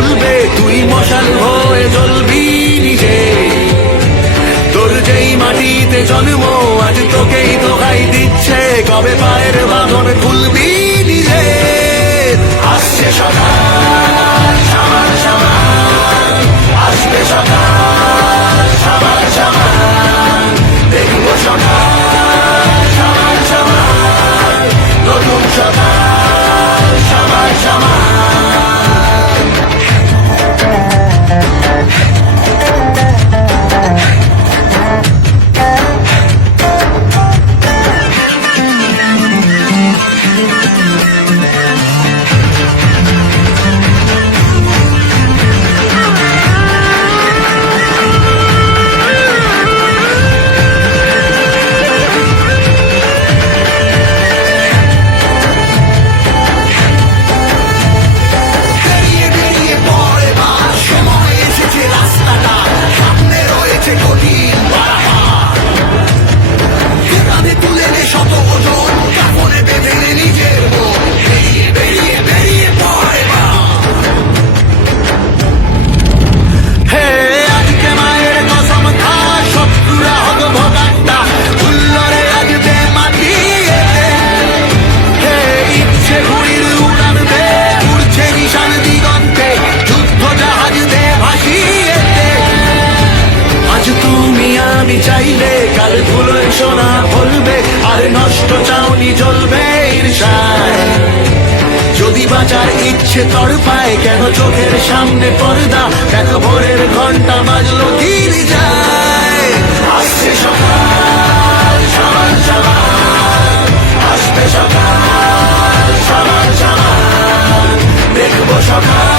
ভুলবে, তুই মশাল হয়ে জ্বলবি নিজে। তোর যেই মাটিতে জন্ম আজ তোকেই দোহাই দিচ্ছে, কবে পায়ের বাঁধন খুলবি নিজে। আসছে সকাল সামার সামার, আসবে সকাল সামার সামার, দেখবো সকাল সামার সামার, নতুন সকাল সামার সামার। চাইলে কাল ধুলোয় সোনা বলবে, আর নষ্ট চাউনি জ্বলবে ঈর্ষায়। যদি বাঁচার ইচ্ছে তড় পায়, কেন চোখের সামনে পর্দা, দেখো ভোরের ঘন্টা বাজলো ধীর যায়। আসছে সকাল সামার সামার, আসবে সকাল সামার সামার, দেখবো সকাল